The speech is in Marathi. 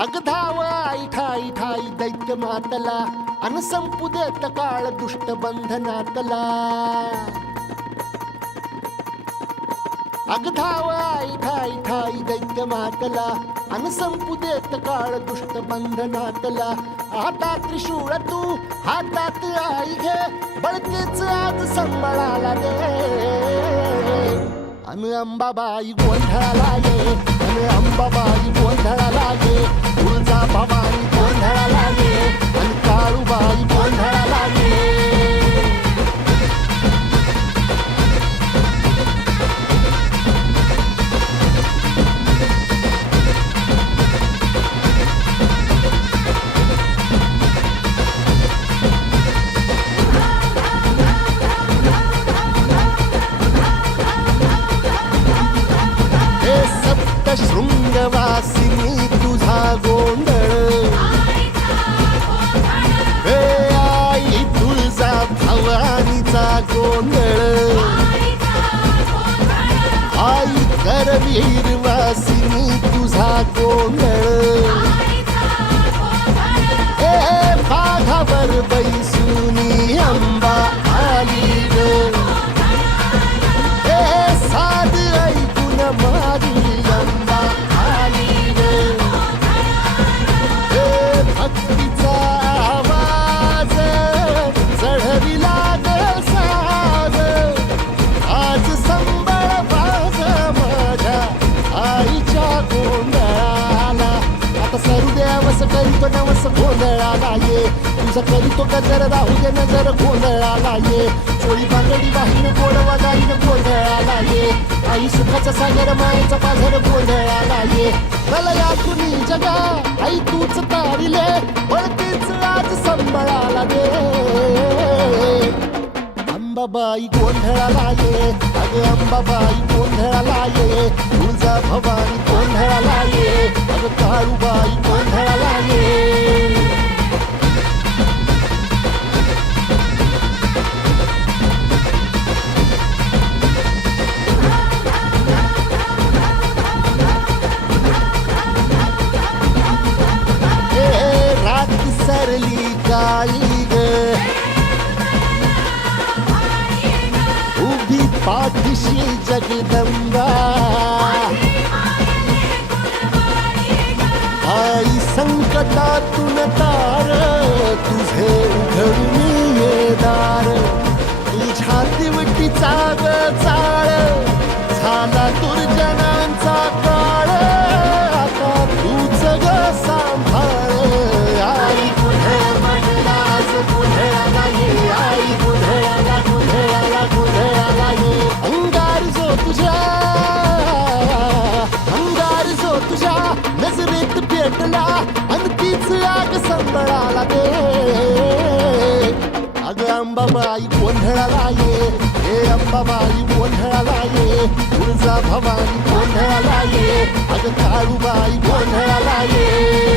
अग धाव आई ठाई ठाई दैत्य मातला अन संपू देत काळ दुष्ट बंधनातला. अग धाव आई ठाई ठाई दैत्य मातला अन संपू देत काळ दुष्ट बंधनातला. हातात त्रिशूळ तू हातात आई घे बळकेच आज संबळाला दे. अन अंबाबाई गोंधळाला ये अन अंबाबाई गोंधळाला ये. तुळजा भवानी गोंधळाला ये अन काळूबाई गोंधळाला ये. शृंगवासिनी तुझा गोंधळ हे आई तुळजा भवानीचा गोंधळ. आई करवीर वासिनी तुझा गोंधळ हे बाघावर बैसुनी अंबा आली ग. हे साध ऐकून माझी भक्तीचा आवाज चढविला ग साज. आज संबळ बाज माझ्या आईच्या गोंधळाला. आता सरुदेवस करीतो नवस गोंधळाला ये. तुझं करीतो गजर राहू दे नजर गोंधळाला ये. चोळी बांगडी वाहीन गोडवा गाईन गोंधळाला ये. आई सुखाचा सागर मायेचा पाझर गोंधळाला ये. मला कुणी जगा आई तूच तारिले बळतीच आज संबळाला दे. अंबाबाई गोंधळाला ये अग अंबाबाई गोंधळाला ये. तुळजा भवानी गोंधळाला ये अग काळूबाई गोंधळाला ये. सरली काळी ग उभी पाठीशी जगदंबा. आई संकटातून तार तुझे उघडून ये दार. तुझ्या दिवटीचा ग चाळ झाला दुर्जनांचा काळ. आता तूच ग सांभाळ. आई गोंधळाला ये आई गोंधळाला गोंधळाला गोंधळाला ये. अंगार जो तुझ्या नजरेत पेटला अन तीच आग संबळाला दे. अग अंबाबाई गोंधळाला ये हे अंबाबाई गोंधळाला ये. तुळजा भवानी गोंधळाला ये अग काळूबाई गोंधळाला ये.